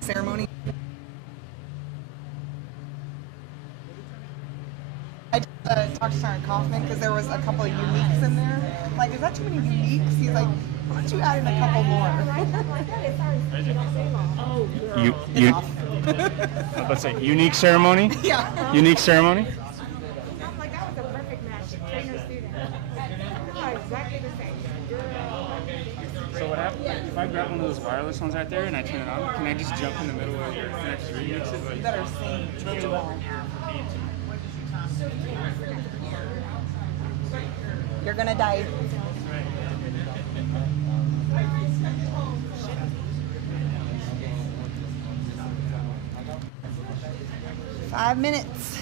ceremony. I just talked to Sergeant Kaufman because there was a couple of uniques in there. Like, is that too many uniques? He's like, why don't you add in a couple more? Let's say unique ceremony. Yeah. Unique ceremony. I'm like, that was a perfect match, trainer student. Exactly the same. So what happens if I grab one of those wireless ones right there and I turn it on? Can I just jump in the middle of your? Can I just remix it? You better sing really well. You're gonna die. Five minutes.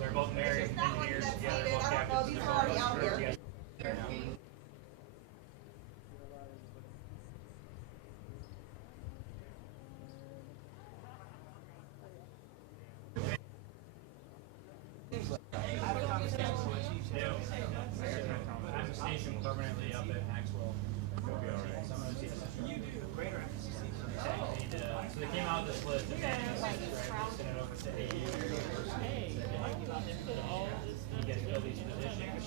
They're both married engineers together. I don't know. These are already out here. I'm stationed permanently up at Maxwell. So they came out with this list and then sent it over to AU. You guys fill these positions.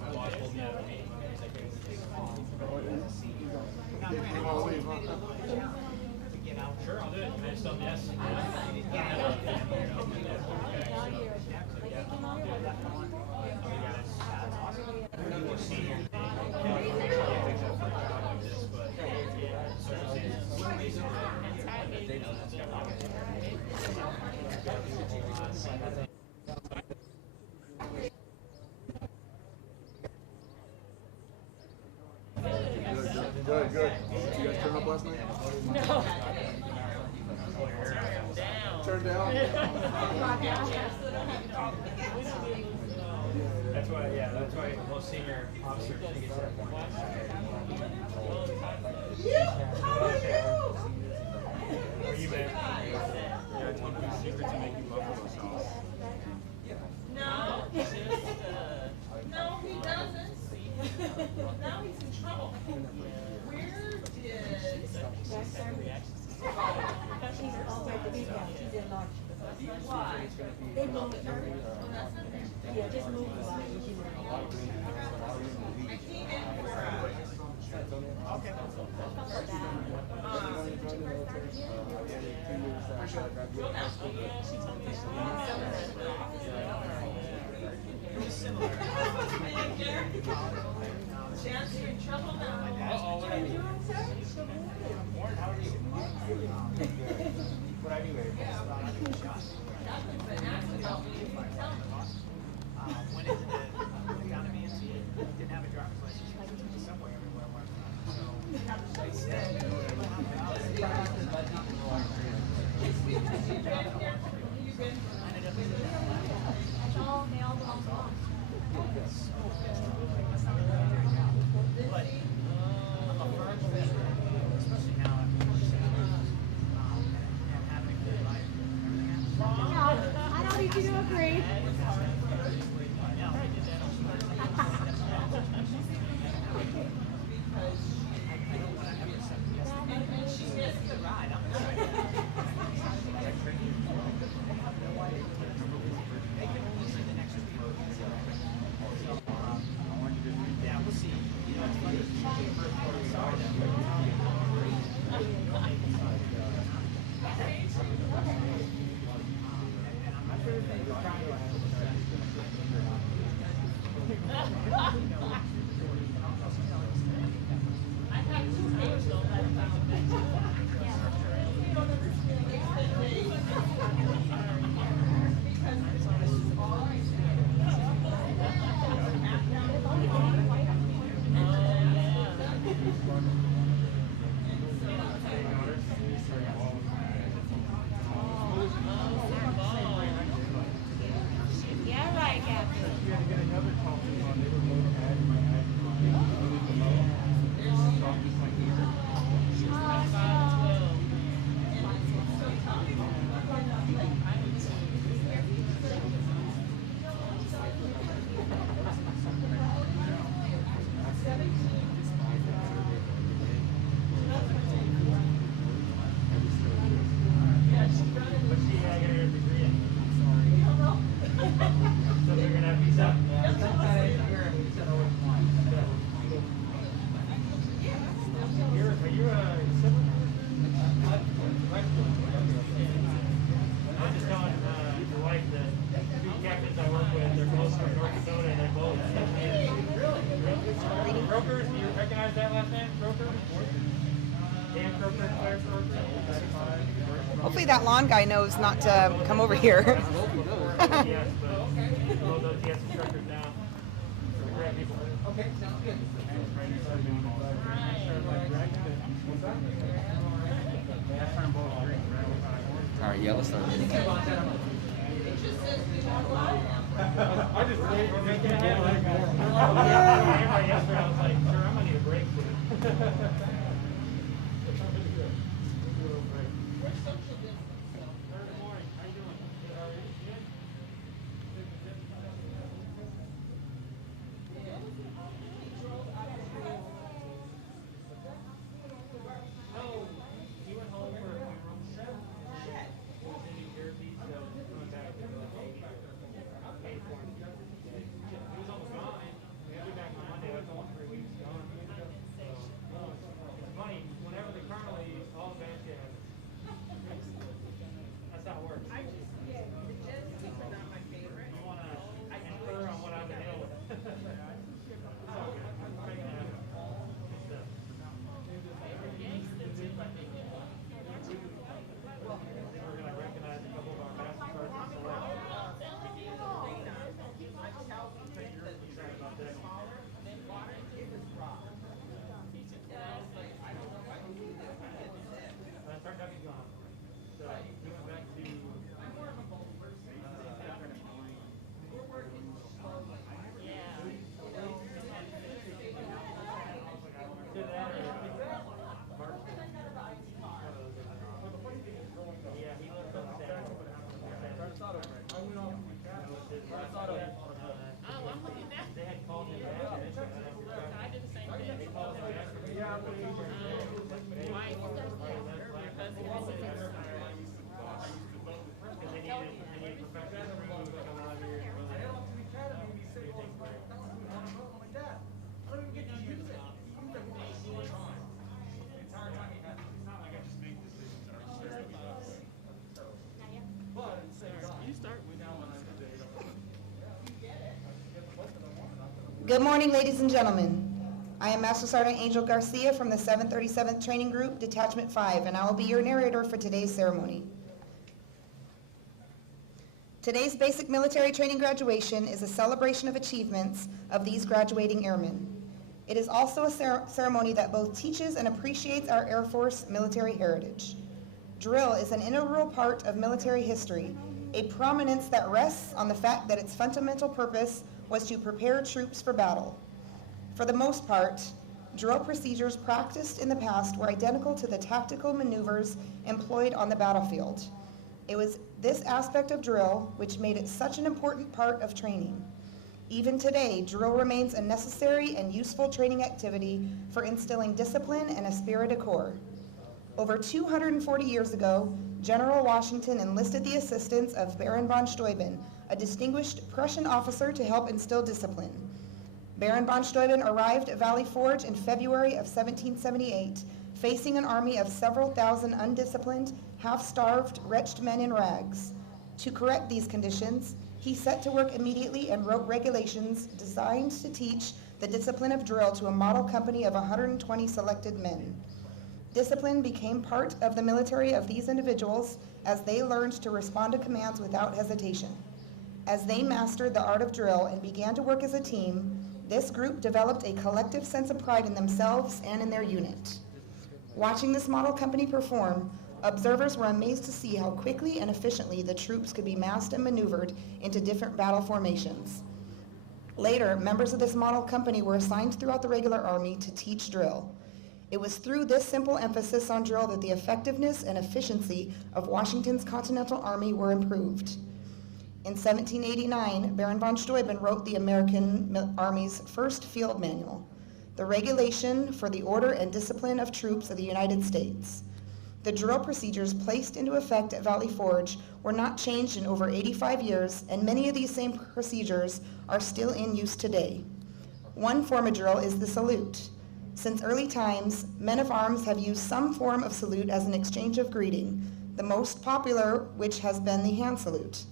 My boss pulled me out of a meeting. He's like, sure, I'll do it. I just told him yes. Good, good. Did you guys turn up last night? No. Turn down? That's why, yeah, that's why most senior officers think it's that point. How are you? How are you, man? Yeah, it's one of the secrets to making buffalo sauce. No. No, he doesn't. Now he's in trouble. Where did... She's also at the weekend. She's in March. Why? They moved her. Yeah, just moved her. I came in for okay. Chance, you're in trouble now. Uh-oh, what are you doing? Warren, how are you? What I do here? Went into the got a BMT, didn't have a driver's license, took the subway everywhere I went. So they said, all nailed on. but I'm a firm believer, especially now after and having a good life. I don't need you to agree. that last name? Croker? Dan Croker, Claire Croker. Hopefully that lawn guy knows not to come over here. Yes, but all those TS instructors now. Great people. Okay, sounds good. All right, yeah, let's start. I just everybody yesterday, I was like, sir, I'm gonna need a break. Good morning, ladies and gentlemen. I am Master Sergeant Angel Garcia from the 737th Training Group, Detachment 5, and I will be your narrator for today's ceremony. Today's basic military training graduation is a celebration of achievements of these graduating airmen. It is also a ceremony that both teaches and appreciates our Air Force military heritage. Drill is an integral part of military history, a prominence that rests on the fact that its fundamental purpose was to prepare troops for battle. For the most part, drill procedures practiced in the past were identical to the tactical maneuvers employed on the battlefield. It was this aspect of drill which made it such an important part of training. Even today, drill remains a necessary and useful training activity for instilling discipline and esprit de corps. Over 240 years ago, General Washington enlisted the assistance of Baron von Steuben, a distinguished Prussian officer, to help instill discipline. Baron von Steuben arrived at Valley Forge in February of 1778, facing an army of several thousand undisciplined, half-starved, wretched men in rags. To correct these conditions, he set to work immediately and wrote regulations designed to teach the discipline of drill to a model company of 120 selected men. Discipline became part of the military of these individuals as they learned to respond to commands without hesitation. As they mastered the art of drill and began to work as a team, this group developed a collective sense of pride in themselves and in their unit. Watching this model company perform, observers were amazed to see how quickly and efficiently the troops could be massed and maneuvered into different battle formations. Later, members of this model company were assigned throughout the regular army to teach drill. It was through this simple emphasis on drill that the effectiveness and efficiency of Washington's Continental Army were improved. In 1789, Baron von Steuben wrote the American Army's first field manual, the Regulation for the Order and Discipline of Troops of the United States. The drill procedures placed into effect at Valley Forge were not changed in over 85 years, and many of these same procedures are still in use today. One form of drill is the salute. Since early times, men of arms have used some form of salute as an exchange of greeting, the most popular which has been the hand salute.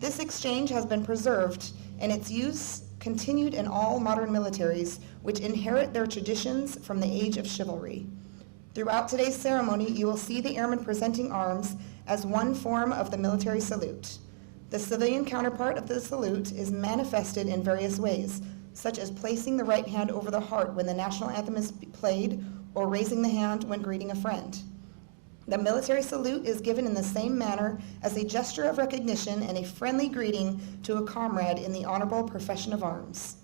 This exchange has been preserved, and its use continued in all modern militaries, which inherit their traditions from the age of chivalry. Throughout today's ceremony, you will see the airmen presenting arms as one form of the military salute. The civilian counterpart of the salute is manifested in various ways, such as placing the right hand over the heart when the national anthem is played or raising the hand when greeting a friend. The military salute is given in the same manner as a gesture of recognition and a friendly greeting to a comrade in the honorable profession of arms.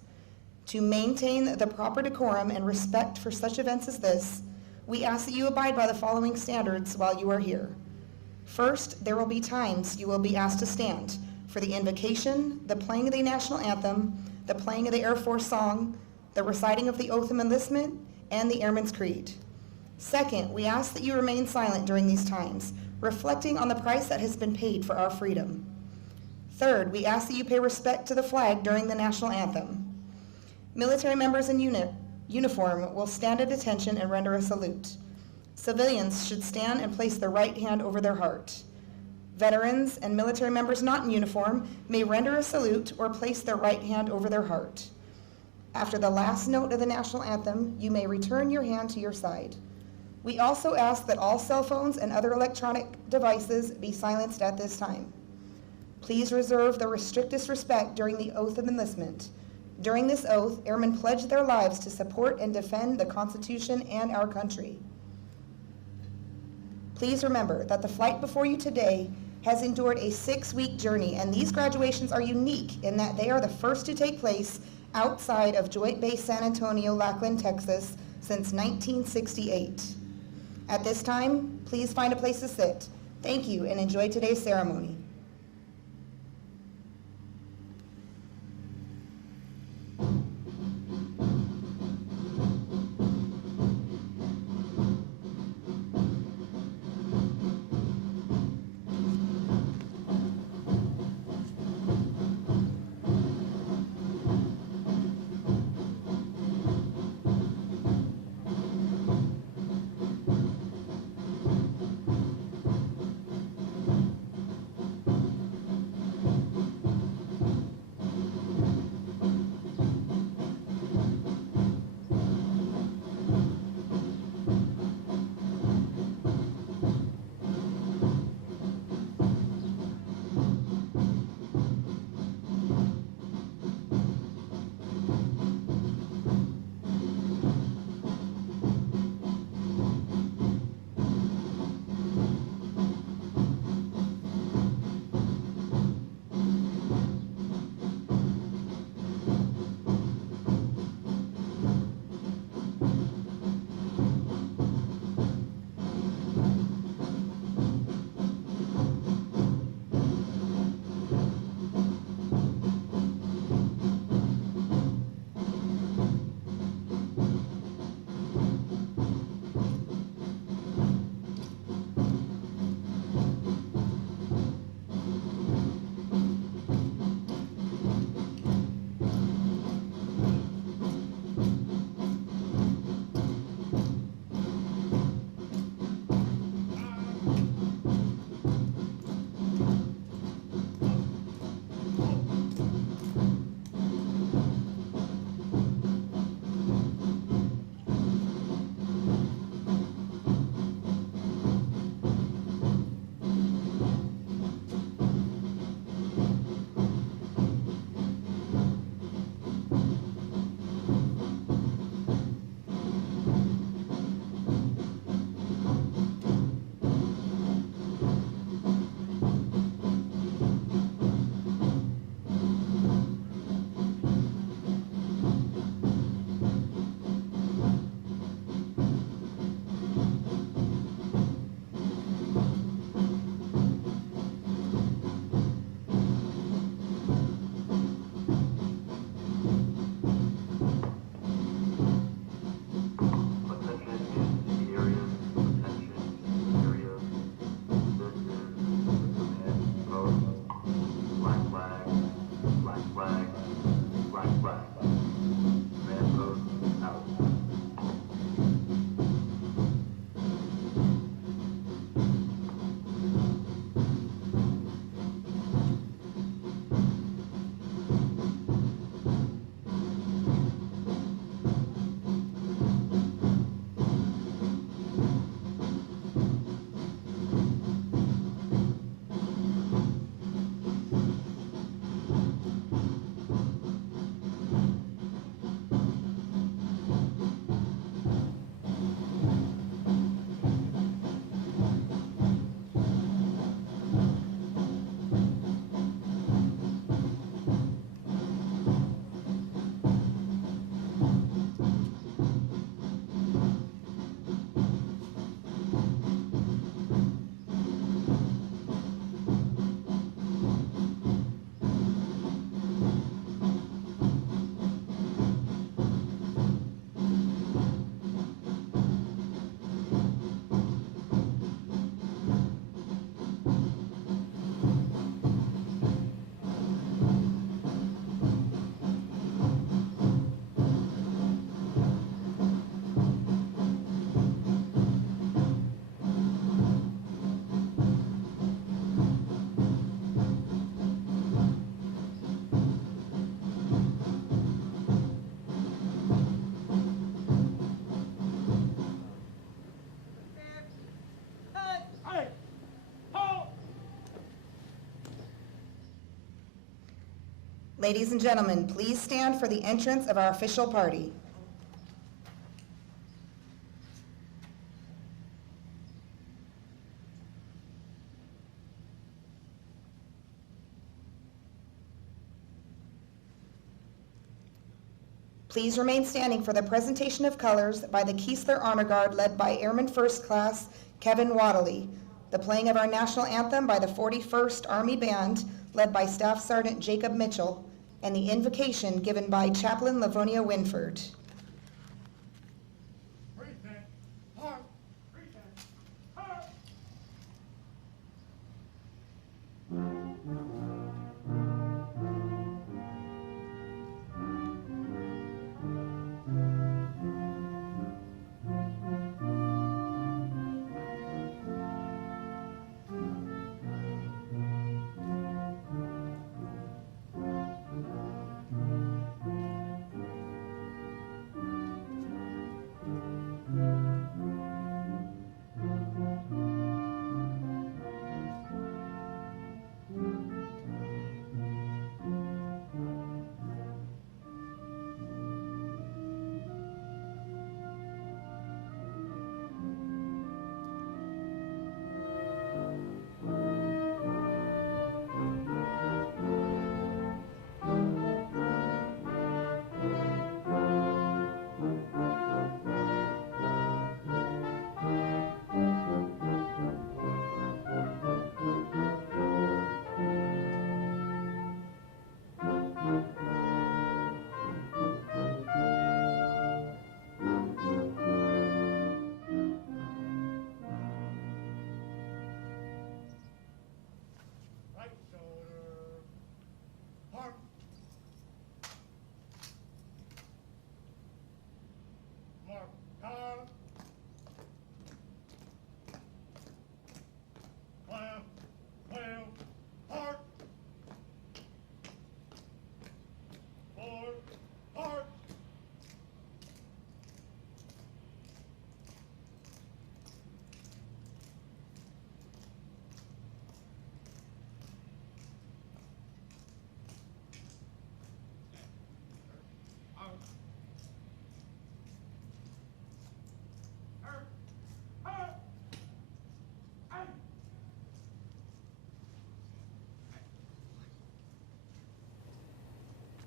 To maintain the proper decorum and respect for such events as this, we ask that you abide by the following standards while you are here. First, there will be times you will be asked to stand for the invocation, the playing of the national anthem, the playing of the Air Force song, the reciting of the oath of enlistment, and the Airman's Creed. Second, we ask that you remain silent during these times, reflecting on the price that has been paid for our freedom. Third, we ask that you pay respect to the flag during the national anthem. Military members in uniform will stand at attention and render a salute. Civilians should stand and place their right hand over their heart. Veterans and military members not in uniform may render a salute or place their right hand over their heart. After the last note of the national anthem, you may return your hand to your side. We also ask that all cell phones and other electronic devices be silenced at this time. Please reserve the strictest respect during the oath of enlistment. During this oath, airmen pledge their lives to support and defend the Constitution and our country. Please remember that the flight before you today has endured a 6-week journey, and these graduations are unique in that they are the first to take place outside of Joint Base San Antonio, Lackland, Texas, since 1968. At this time, please find a place to sit. Thank you and enjoy today's ceremony. Ladies and gentlemen, please stand for the entrance of our official party. Please remain standing for the presentation of colors by the Keesler Honor Guard led by Airman First Class Kevin Wadley, the playing of our national anthem by the 41st Army Band led by Staff Sergeant Jacob Mitchell, and the invocation given by Chaplain Livonia Winford.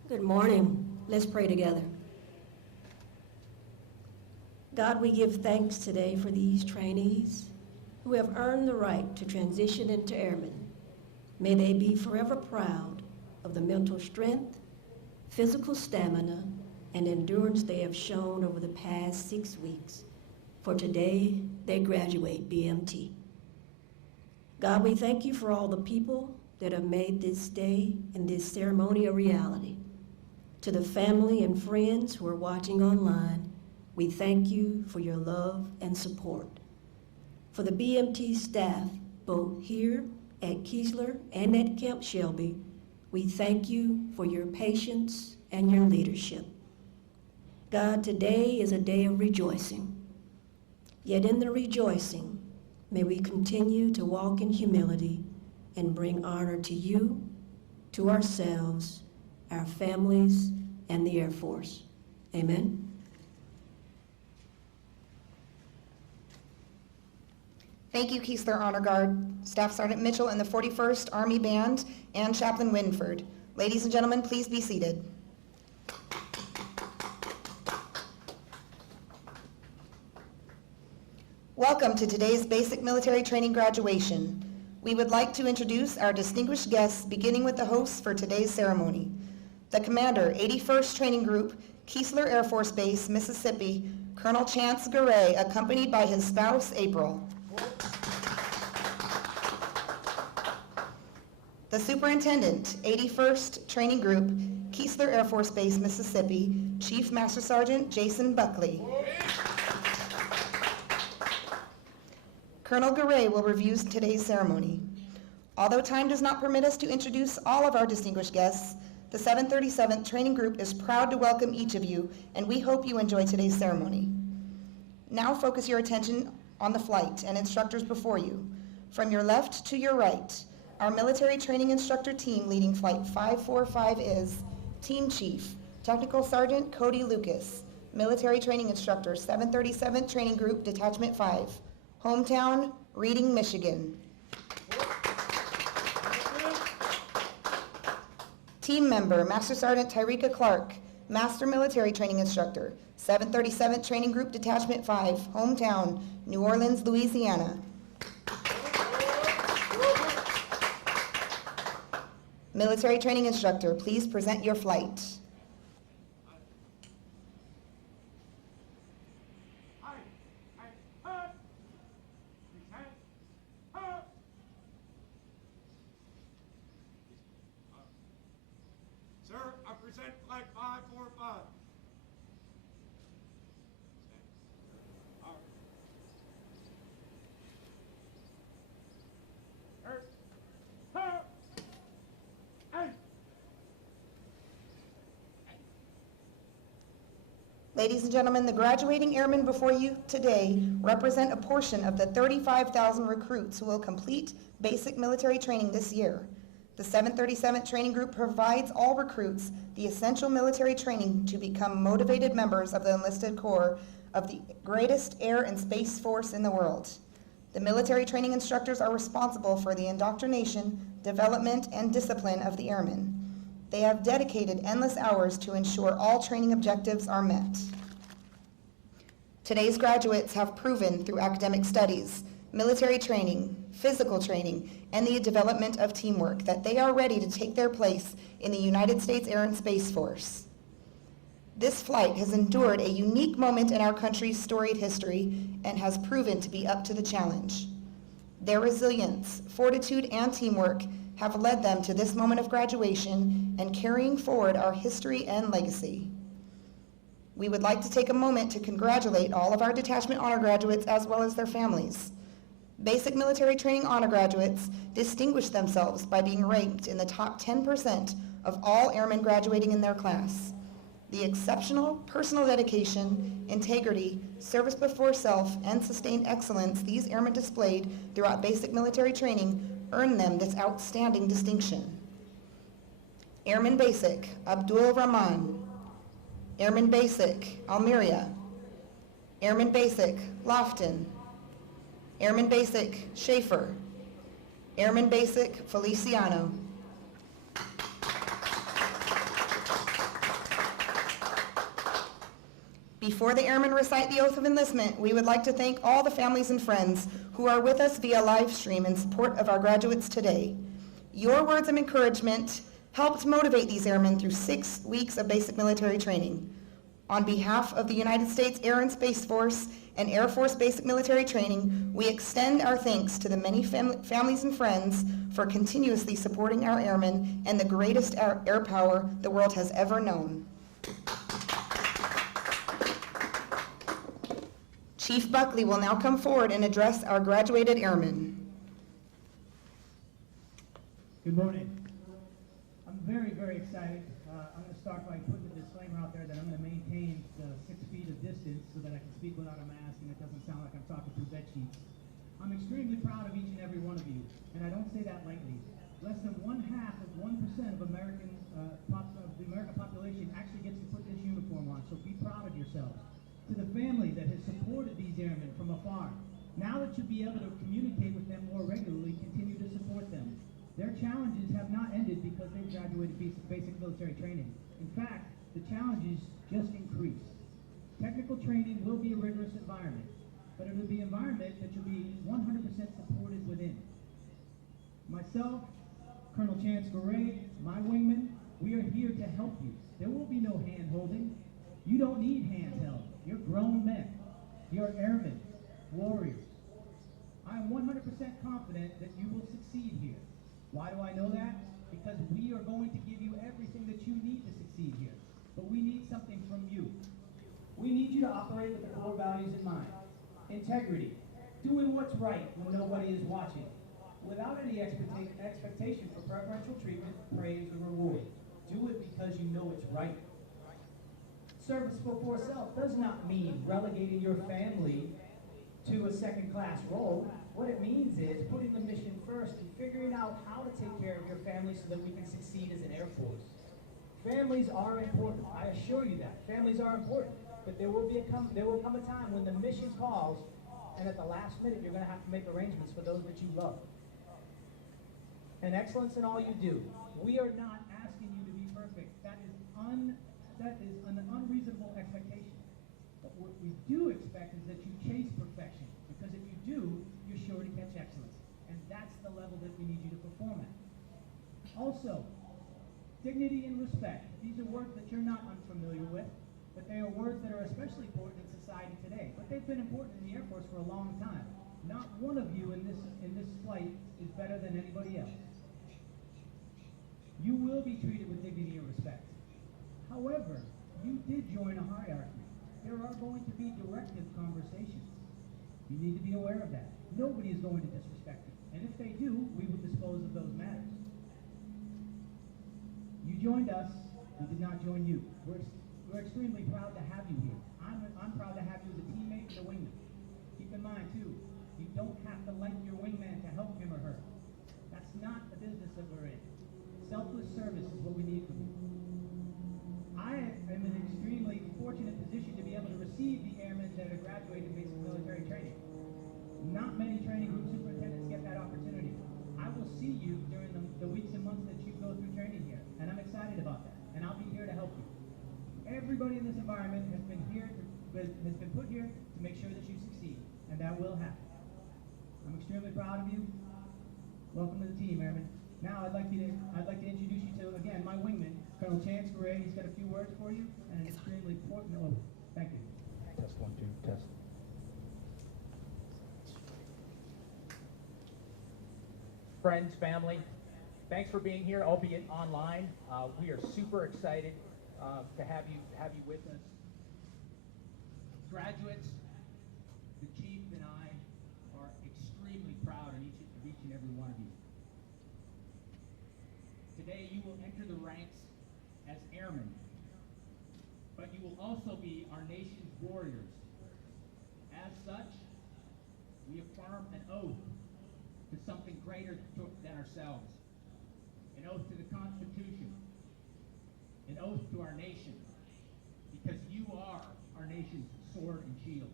Good morning. Let's pray together. God, we give thanks today for these trainees who have earned the right to transition into airmen. May they be forever proud of the mental strength, physical stamina, and endurance they have shown over the past 6 weeks. For today, they graduate BMT. God, we thank you for all the people that have made this day and this ceremony a reality. To the family and friends who are watching online, we thank you for your love and support. For the BMT staff, both here at Keesler and at Camp Shelby, we thank you for your patience and your leadership. God, today is a day of rejoicing. Yet in the rejoicing, may we continue to walk in humility and bring honor to you, to ourselves, our families, and the Air Force. Amen. Thank you, Keesler Honor Guard, Staff Sergeant Mitchell and the 41st Army Band, and Chaplain Winford. Ladies and gentlemen, please be seated. Welcome to today's basic military training graduation. We would like to introduce our distinguished guests, beginning with the hosts for today's ceremony. The Commander, 81st Training Group, Keesler Air Force Base, Mississippi, Colonel Chance Garay, accompanied by his spouse, April. The Superintendent, 81st Training Group, Keesler Air Force Base, Mississippi, Chief Master Sergeant Jason Buckley. Colonel Garay will review today's ceremony. Although time does not permit us to introduce all of our distinguished guests, the 737th Training Group is proud to welcome each of you, and we hope you enjoy today's ceremony. Now focus your attention on the flight and instructors before you. From your left to your right, Our military training instructor team leading Flight 545 is Team Chief, Technical Sergeant Cody Lucas, Military Training Instructor, 737th Training Group, Detachment 5, Hometown, Reading, Michigan. Team member, Master Sergeant Tyreka Clark, Master Military Training Instructor, 737th Training Group, Detachment 5, Hometown, New Orleans, Louisiana. Military Training Instructor, please present your flight. Sir, I present Flight 545. Ladies and gentlemen, the graduating airmen before you today represent a portion of the 35,000 recruits who will complete basic military training this year. The 737th Training Group provides all recruits the essential military training to become motivated members of the enlisted corps of the greatest air and space force in the world. The military training instructors are responsible for the indoctrination, development, and discipline of the airmen. They have dedicated endless hours to ensure all training objectives are met. Today's graduates have proven through academic studies, military training, physical training, and the development of teamwork that they are ready to take their place in the United States Air and Space Force. This flight has endured a unique moment in our country's storied history and has proven to be up to the challenge. Their resilience, fortitude, and teamwork have led them to this moment of graduation and carrying forward our history and legacy. We would like to take a moment to congratulate all of our detachment honor graduates as well as their families. Basic military training honor graduates distinguish themselves by being ranked in the top 10% of all airmen graduating in their class. The exceptional personal dedication, integrity, service before self, and sustained excellence these airmen displayed throughout basic military training earned them this outstanding distinction. Airman Basic, Abdul Rahman. Airman Basic, Almeria. Airman Basic, Lofton. Airman Basic, Schaefer. Airman Basic, Feliciano. Before the airmen recite the oath of enlistment, we would like to thank all the families and friends who are with us via live stream in support of our graduates today. Your words of encouragement helped motivate these airmen through 6 weeks of basic military training. On behalf of the United States Air and Space Force and Air Force Basic Military Training, we extend our thanks to the many families and friends for continuously supporting our airmen and the greatest air power the world has ever known. Chief Buckley will now come forward and address our graduated airmen. Good morning. I'm very, very excited. I'm going to start by putting a disclaimer out there that I'm going to maintain the 6 feet of distance so that I can speak without a mask and it doesn't sound like I'm talking through bed sheets. I'm extremely proud of each and every one of you, and I don't say that lightly. Less than 1/2 of 1% of the American population actually gets to put this uniform on, so be proud of yourselves. To the family that has supported these airmen from afar, now that you'll be able to communicate with them more regularly, continue to support them. Their challenges have not ended because they've graduated basic military training. In fact, the challenges just increase. Technical training will be a rigorous environment, but it will be an environment that you'll be 100% supported within. Myself, Colonel Chance Garay, my wingman, we are here to help you. There will be no hand-holding. You don't need handheld. You're grown men. You're airmen, warriors. I am 100% confident that you will succeed here. Why do I know that? Because we are going to give you everything that you need to succeed here. But we need something from you. We need you to operate with the core values in mind. Integrity, doing what's right when nobody is watching, without any expectation for preferential treatment, praise, or reward. Do it because you know it's right. Service before self does not mean relegating your family to a second-class role. What it means is putting the mission first and figuring out how to take care of your family so that we can succeed as an Air Force. Families are important. I assure you that. Families are important. But there will come a time when the mission calls, and at the last minute you're going to have to make arrangements for those that you love. And excellence in all you do. We are not asking you to be perfect. That is an unreasonable expectation. But what we do expect is that you chase perfection. Because if you do, you're sure to catch excellence. And that's the level that we need you to perform at. Also, dignity and respect. These are words that you're not unfamiliar with, but they are words that are especially important in society today. But they've been important in the Air Force for a long time. Not one of you in this flight is better than anybody else. You will be treated with dignity and respect. However, you did join a hierarchy. There are going to be directive conversations. You need to be aware of that. Nobody is going to disrespect you. And if they do, we will dispose of those matters. You joined us, we did not join you. We're extremely proud to have you here. I'm proud to have you as a teammate and a wingman. Keep in mind, too, you don't have to like your wingman to help him or her. That's not the business that we're in. Selfless service is what we need from you. I am in an extremely fortunate position to be able to receive the airmen that are graduating basic military training. Not many training group superintendents get that opportunity. I will see you during the weeks and months that you go through training here, and I'm excited about that, and I'll be here to help you. Everybody in this environment has been put here to make sure that you succeed, and that will happen. I'm extremely proud of you. Welcome to the team, Airman. Now I'd like to introduce you to, again, my wingman, Colonel Chance Gray. He's got a few words for you, and an extremely important oath. Thank you. Test 1, 2, test. Friends, family, thanks for being here, albeit online. We are super excited to have you with us. Graduates, the Chief and I are extremely proud of each and every one of you. Today you will enter the ranks as airmen, but you will also be our nation's warriors. As such, we affirm an oath to something greater than ourselves, an oath to the Constitution, an oath to our nation, because you are our nation's sword and shield.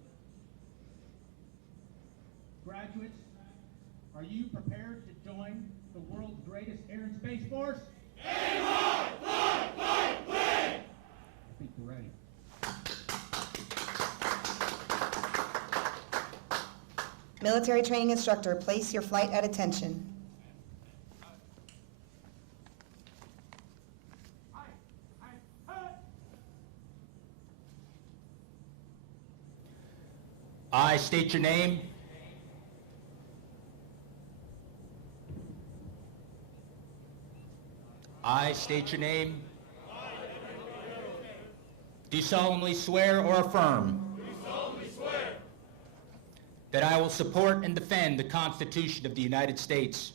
Graduates, are you prepared to join the world's greatest air and space force? Aim high, fly, fight, win! I think we're ready. Military training instructor, place your flight at attention. I state your name. I state your name. Do solemnly swear or affirm that I will support and defend the Constitution of the United States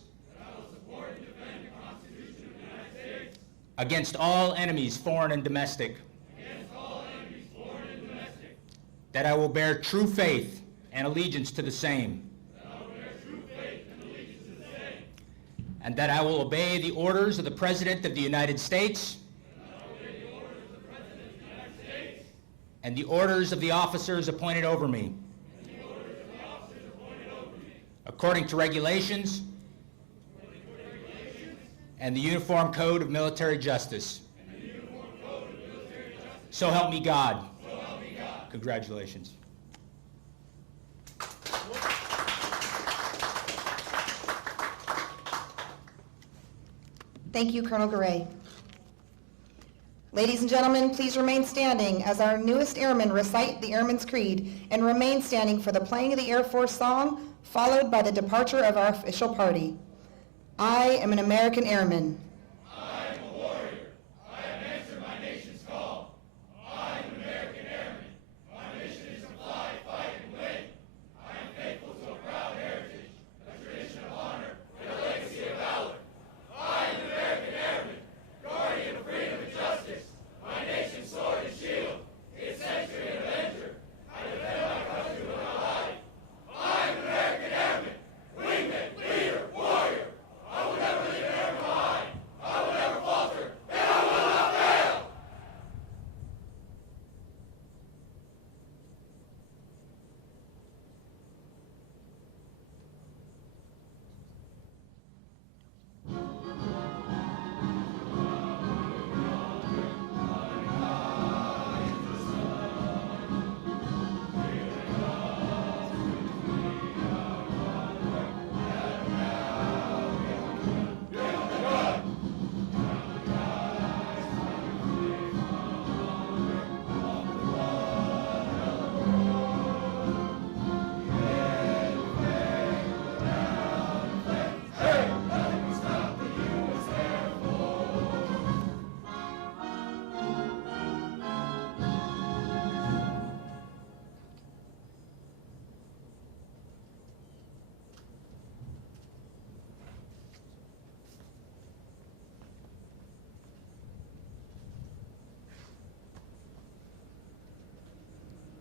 against all enemies, foreign and domestic. That I will bear true faith and allegiance to the same. And that I will obey the orders of the President of the United States. And the orders of the officers appointed over me. According to regulations and the Uniform Code of Military Justice. So help me God. Congratulations. Thank you, Colonel Garay. Ladies and gentlemen, please remain standing as our newest airmen recite the Airman's Creed and remain standing for the playing of the Air Force song, followed by the departure of our official party. I am an American Airman.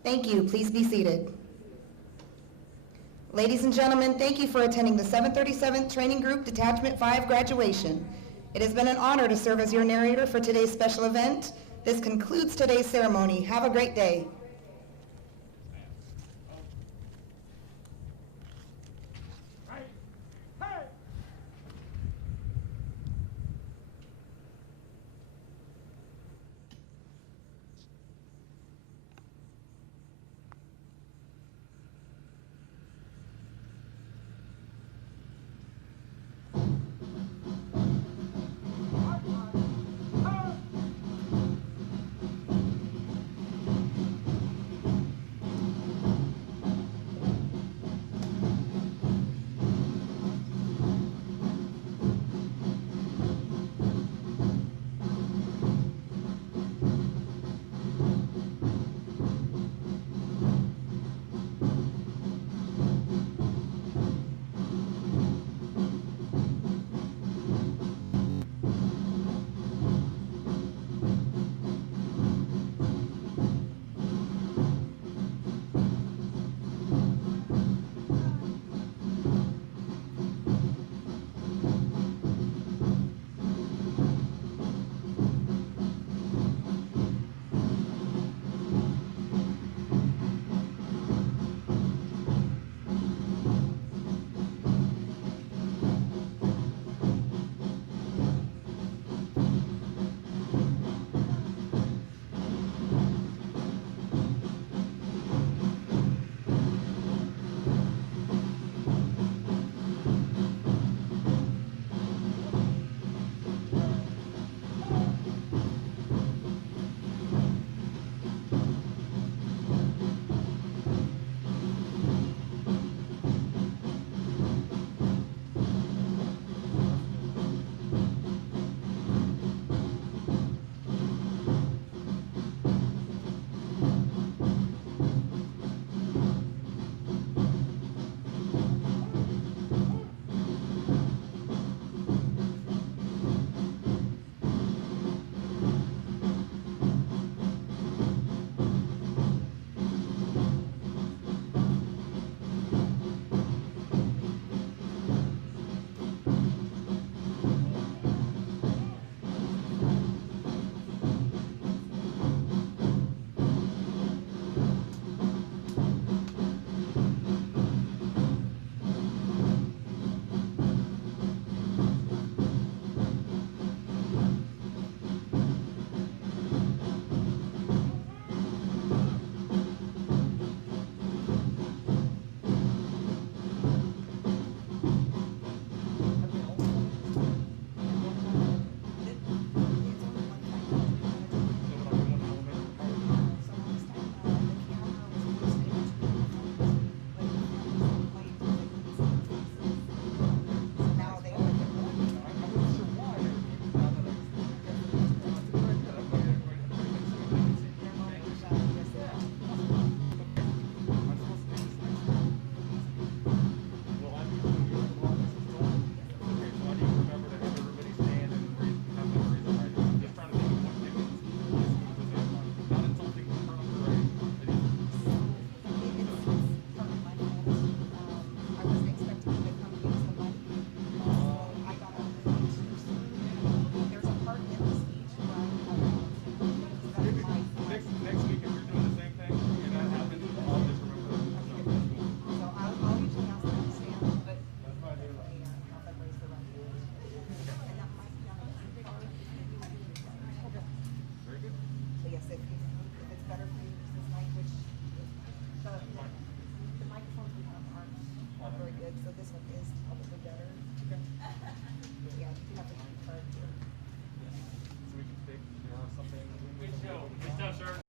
Thank you. Please be seated. Ladies and gentlemen, thank you for attending the 737th Training Group Detachment 5 graduation. It has been an honor to serve as your narrator for today's special event. This concludes today's ceremony. Have a great day.